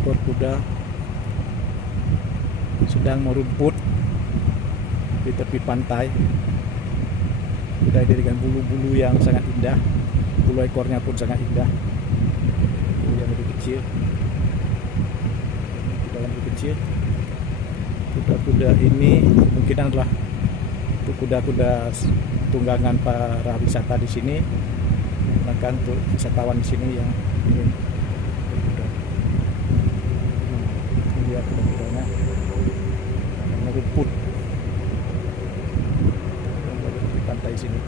seekor kuda sedang merumput di tepi pantai. Kuda ini dengan bulu-bulu yang sangat indah, bulu ekornya pun sangat indah. Bulu yang lebih kecil, kuda yang lebih kecil. Kuda-kuda ini mungkin adalah kuda-kuda tunggangan para wisata di sini, bahkan untuk wisatawan di sini yang ingin berkuda. Lihat kuda-kudanya merumput di pantai sini.